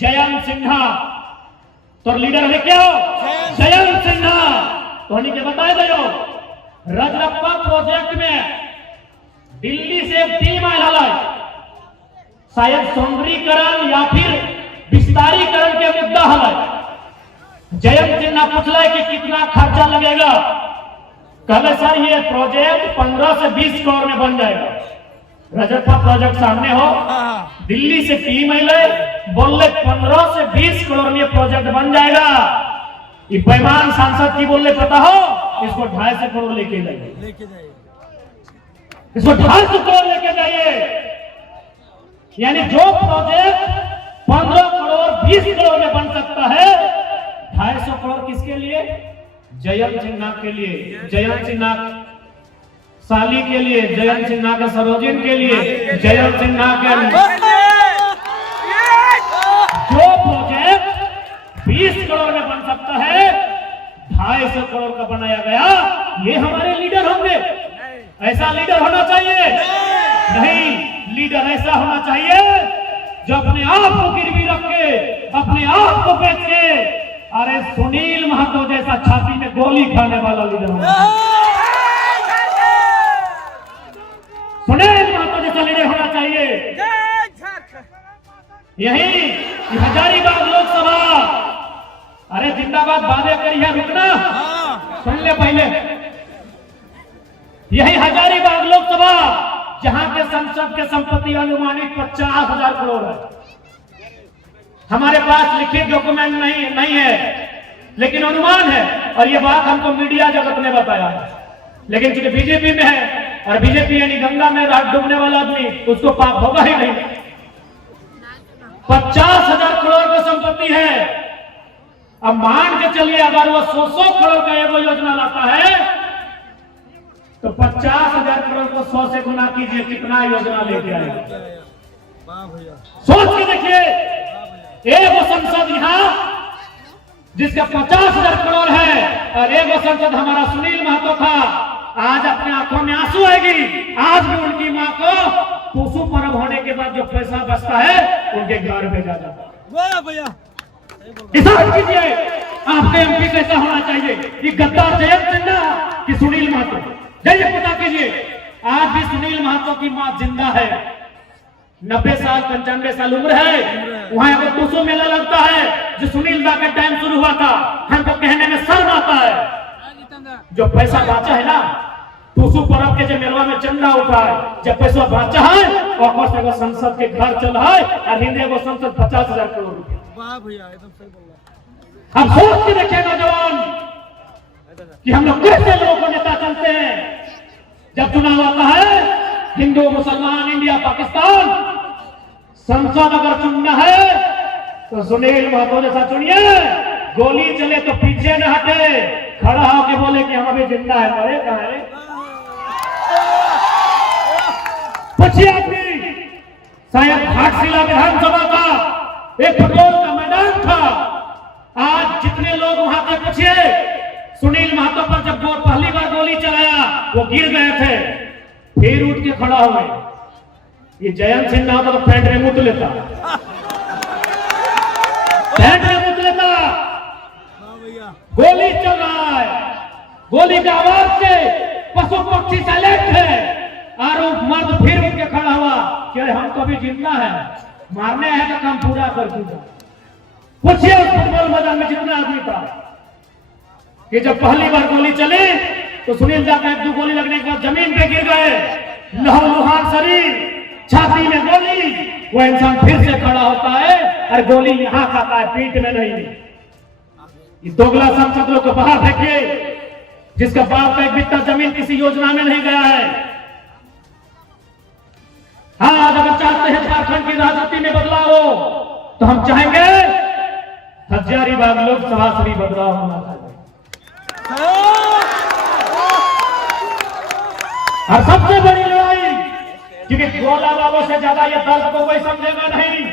जयंत सिन्हा तो लीडर है क्या जयंत सिन्हा तो के बताए दो रजरप्पा प्रोजेक्ट में दिल्ली से एक टीम आयल शायद सौंदर्यीकरण या फिर विस्तारीकरण के मुद्दा है। जयंत सिन्हा पूछला कि कितना खर्चा लगेगा, कहले सर ये प्रोजेक्ट 15 से 20 करोड़ में बन जाएगा। रजरप्पा प्रोजेक्ट सामने हो, दिल्ली से टीम आइले बोले 15 से 20 करोड़ में प्रोजेक्ट बन जाएगा। ये बेईमान सांसद की बोले पता हो, इसको 250 करोड़ लेके जाइए, इसको 250 करोड़ लेके जाइए। यानी जो प्रोजेक्ट 15 करोड़ 20 करोड़ में बन सकता है, 250 करोड़ किसके लिए? जयंत सिन्हा के लिए, जयंत सिन्हा साली के लिए, जयंत सिन्हा के सरोजिन के लिए, जयंत सिन्हा के जो प्रोजेक्ट 20 करोड़ में बन सकता है 250 करोड़ का बनाया गया। ये हमारे लीडर होंगे? ऐसा लीडर होना चाहिए? नहीं, लीडर ऐसा होना चाहिए जो अपने आप को गिरवी रख के, अपने आप को बेच के, अरे सुनील महतो जैसा छाती में गोली खाने वाला लीडर होना चाहिए। सुनील महतो जैसा लीडर होना चाहिए। यही हजारीबाग लोकसभा, अरे जिंदाबाद बाबे करिया रुकना, सुन ले पहले। यही हजारीबाग लोकसभा जहां के संसद के संपत्ति अनुमानित 50,000 करोड़ है। हमारे पास लिखित डॉक्यूमेंट नहीं है, लेकिन अनुमान है, और ये बात हमको मीडिया जगत ने बताया है। लेकिन चूंकि बीजेपी में है, और बीजेपी यानी गंगा में रात डूबने वाला आदमी, उसको पाप होगा ही नहीं। 50,000 करोड़ की संपत्ति है। अब मान के चलिए अगर वो 100 करोड़ का एगो योजना लाता है तो 50,000 करोड़ को 100 से गुना कीजिए, कितना योजना लेके आएगा। सोच के देखिए, एगो संसद यहाँ जिसका 50,000 करोड़ है, और एगो संसद हमारा सुनील महतो था। आज अपने आंखों में आंसू आएगी। आज भी उनकी माँ को टूसू पर्व होने के बाद जो पैसा बचता है उनके घर भेजा जाता है। हिसाब कीजिए आपके एमपी कैसा होना चाहिए, कि गद्दार जयंत सिन्हा कि सुनील महतो? जाइए पता कीजिए। आज भी सुनील महतो की मां जिंदा है, 90 साल 95 साल उम्र है। वहां अगर टूसू मेला लगता है जो सुनील दा का टाइम शुरू हुआ था, हमको कहने में शर्म आता है। जो पैसा बाचा है ना टूसू पर्व के जो मेलवा में चंदा उठा है, जब पैसा बाचा है और संसद के घर चल है, और हिंदे को संसद 50,000 करोड़ रुपया। वाह भैया, एकदम सही बोल रहा। अब सोच के देखिए नौजवान कि हम लोग कैसे लोगों को नेता चलते हैं। जब चुनाव आता है, हिंदू मुसलमान इंडिया पाकिस्तान, संसद अगर चुनना है तो सुनील महतो जैसा चुनिए। गोली चले तो पीछे न हटे, खड़ा होकर बोले कि हम अभी जिंदा है, मरे कहां है? पूछिए अपनी, शायद घाटशिला विधानसभा का एक फुटबॉल का मैदान था। आज जितने लोग वहां पे पूछिए, सुनील महतो पर जब पहली बार गोली चलाया वो गिर गए थे, फिर उठ के खड़ा हुए। ये जयंत सिन्हा तो पैंट में मुत लेता, पैंट में मुत लेता। गोली चल रहा है, गोली की आवाज से पशु पक्षी सेलेक्ट है, और मर्द फिर उठ के खड़ा हुआ कि अरे हम तो अभी जिंदा है, मारने है तो काम पूरा कर दूंगा। पूछिए उस फुटबॉल मैदान में जितना आदमी था कि जब पहली बार गोली चली तो सुनील दा का 1-2 गोली लगने के बाद जमीन पे गिर गए, लहूलुहान शरीर, छाती में गोली। वो इंसान फिर से खड़ा होता है और गोली यहां खाता है, पीठ में नहीं। इस दोगला सांसद लोग को बाहर फेंकिए, जिसका बाप का एक बित्ता जमीन किसी योजना में नहीं गया है। हाँ, आज अगर चाहते हैं झारखंड की राजनीति में बदलाव हो तो हम चाहेंगे हजारीबाग लोकसभा से भी बदलाव होना चाहिए। और सबसे बड़ी लड़ाई, क्योंकि गोला बाबू से ज्यादा ये दर्द को कोई समझेगा नहीं।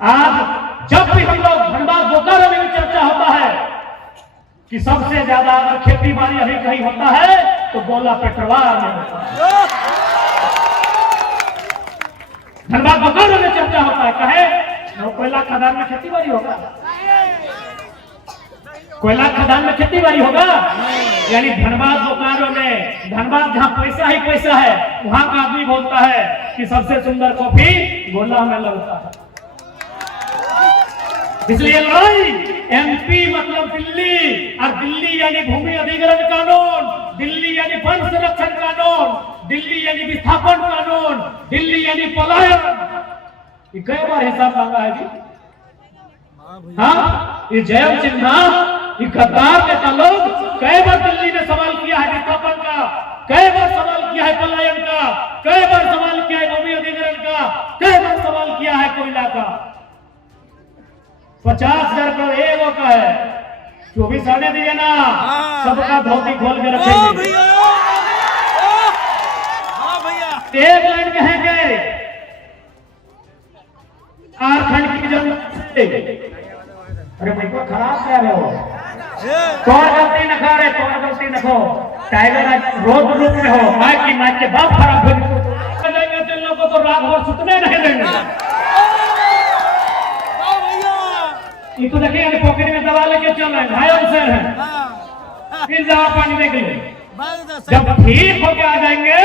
आज जब भी हम लोग धनबाद बोकारो में भी चर्चा होता है कि सबसे ज्यादा अगर खेती बाड़ी अभी कहीं होता है तो गोला पेटरवार में होता है। धनबाद बोकारो में चर्चा होता है, कहे वो कोयला खदान में खेती बाड़ी होगा, कोयला खदान में खेती बाड़ी होगा। यानी धनबाद बोकारो में, धनबाद जहाँ पैसा ही पैसा है, वहां का आदमी बोलता है कि सबसे सुंदर कॉफी गोला में लगता है। इसलिए लड़ाई एमपी मतलब दिल्ली, और दिल्ली यानी भूमि अधिग्रहण कानून, दिल्ली यानी वन संरक्षण कानून, दिल्ली यानी विस्थापन कानून, दिल्ली यानी पलायन। ये कई बार हिसाब मांगा है जी। हाँ, ये जयंत सिन्हा, ये गद्दार नेता लोग कई बार दिल्ली में सवाल किया है विस्थापन का, कई बार सवाल किया है पलायन का, कई बार सवाल किया है भूमि अधिग्रहण का, कई बार सवाल किया है कोयला का। 50,000 करोड़ एगो का है, 24 आने दिए ना, सबका धोती खोल के रखेंगे। एक लाइन कहेंगे आरखंड की जमीन। अरे भाई को खराब कर रहे हो, तोर गलती न करे, तोर गलती न हो। टाइगर आज रोड रूप में हो, माइक की माइक के बाप खराब हो जाएंगे, तो लोगों को तो रात भर सुतने नहीं देंगे। ये तो देखिए पॉकेट में दबा लेके चल रहे हैं, घायल से हैं। फिर दवा पानी देख लो, जब ठीक होके आ जाएंगे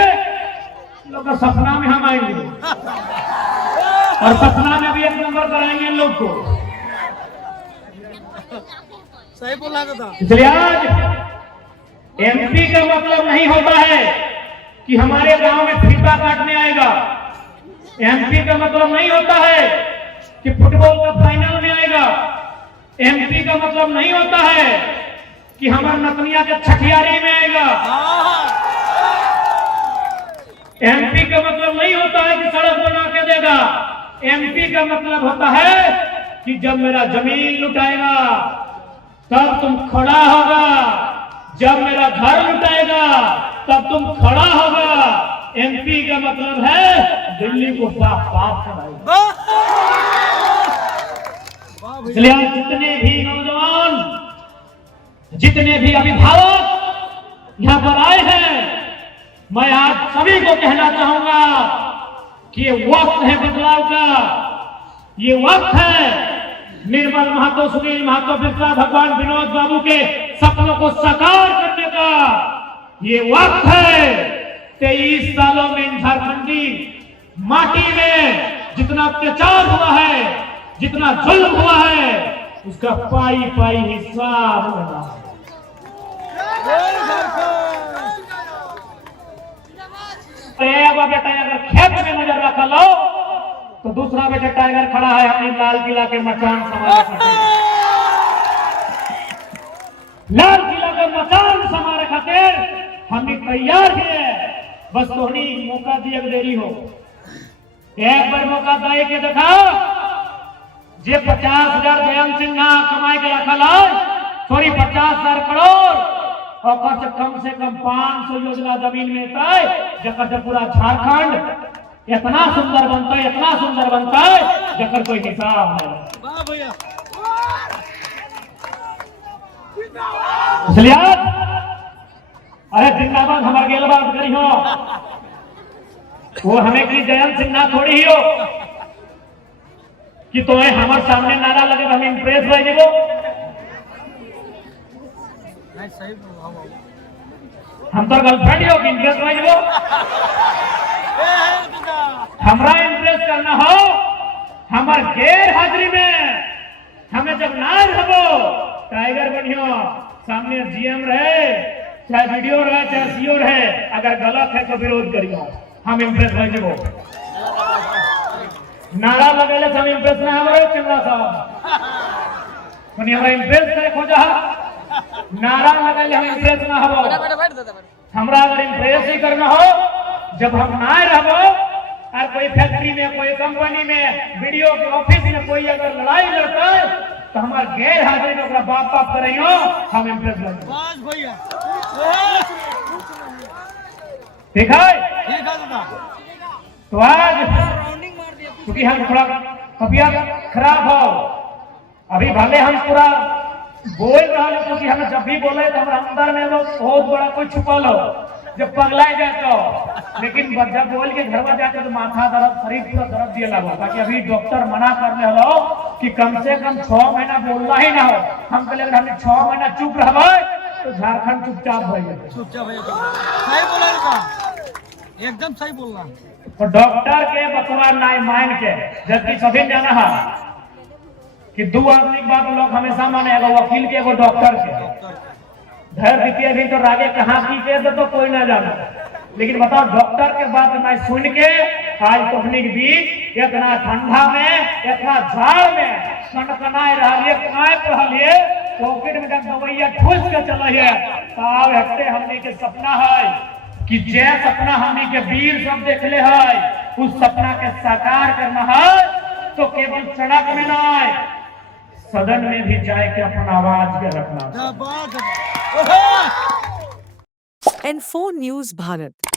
लोग का सपना में हम आएंगे, और सपना में भी एक नंबर कराएंगे लोग को। सही बोला था। इसलिए आज एमपी का मतलब नहीं होता है कि हमारे गांव में फीता काटने आएगा, एमपी का मतलब नहीं होता है कि फुटबॉल का फाइनल में आएगा, एमपी का मतलब नहीं होता है कि हमारे नतनिया के छठियारी में आएगा, एमपी का मतलब नहीं होता है कि सड़क बना के देगा। एमपी का मतलब होता है कि जब मेरा जमीन लुटाएगा तब तुम खड़ा होगा, जब मेरा घर लुटाएगा तब तुम खड़ा होगा। एमपी का मतलब है दिल्ली को साफ साफ कराएगा। इसलिए जितने भी नौजवान, जितने भी अभिभावक यहाँ पर आए हैं, मैं आज सभी को कहना चाहूंगा कि ये वक्त है बदलाव का, ये वक्त है निर्मल महतो, सुनील महतो, बिरसा भगवान, विनोद बाबू के सपनों को साकार करने का। ये वक्त है 23 सालों में झारखंडी माटी में जितना अत्याचार हुआ है, जितना जुल्म हुआ है, उसका पाई पाई हिसाब होना है। बेटा अगर खेत में नजर रखा लो तो दूसरा बेटा टाइगर खड़ा है अपनी लाल किला के मचान समारे, लाल किला के मचान समारे खातिर हमने तैयार है। बस तोहनी मौका दिया देरी हो, एक बार मौका दे के देखा। जे 50,000 जयंत सिन्हा कमाई के रखल है, सॉरी 50,000 करोड़, और से कम 500 योजना जमीन मिलता है, जकर से पूरा झारखंड इतना सुंदर बनता है, इतना सुंदर बनता है जकर कोई हिसाब नहीं। इसलिए आज अरे जिंदाबाद हमारे गेल बात करी हो, वो हमें की जयंत सिन्हा थोड़ी ही हो कि तो हमारे सामने नारा लगे हम इम्प्रेस रह जेबो। हम तो गर्लफ्रेंड हो कि इम्प्रेस रह जेबो। हमरा इम्प्रेस करना हो हमार गैर हाजिरी में, हमें जब ना रहो टाइगर बनियो, सामने जीएम रहे, चाहे वीडियो रहे, चाहे सीओ रहे, अगर गलत है तो विरोध करियो, हम इम्प्रेस रह जेबो। नारा लगेले हम इम्प्रेस ना हमारे चंद्रा साहब कनी हमरा इम्प्रेस करे खोजा, नारा लगेले हम इम्प्रेस ना हो। हमरा अगर इम्प्रेस ही करना हो, जब हम ना रहबो और कोई फैक्ट्री में, कोई कंपनी में, वीडियो के ऑफिस में कोई अगर लड़ाई लड़ता है तो हमारे गैर हाजिरी में अपना बाप बाप करेंगे, हम इम्प्रेस लगेंगे। ठीक है तो आज क्योंकि हम थोड़ा तबियत खराब हो, अभी भले हम पूरा बोल रहे हैं, क्योंकि हम जब भी बोले तो हमारे अंदर में वो बहुत बड़ा कोई छुपल हो, जब पगला जाए तो। लेकिन जब बोल के घर में जाके तो माथा दर्द, शरीर पूरा दर्द दिए लगो, ताकि अभी डॉक्टर मना करने हलो कि कम से कम 6 महीना बोलना ही ना हो। हम कहले अगर हमने 6 महीना चुप रहबे तो झारखंड चुपचाप हो जाए। चुपचाप भैया सही बोला का, एकदम सही बोलना। तो डॉक्टर के बतवा नहीं मान के, जबकि सभी जाना है कि 2 आदमी की बात लोग हमेशा माने, एगो वकील के एगो डॉक्टर के। धैर्य दीजिए, भी तो रागे कहाँ की के तो कोई ना जाना, लेकिन बताओ डॉक्टर के बात ना सुन के आज तकनीक बीच इतना ठंडा में, इतना झाड़ में कनकनाए रहिए, कांप रहिए, पॉकेट में जब दवाइया ठूस के चले है। साहब हफ्ते हमने के सपना है कि जे सपना हमने के वीर सब देखले है, उस सपना के साकार करना है तो केवल सड़क में नहीं, सदन में भी जाए के अपना आवाज के रखना। जबाद N4 News Bharat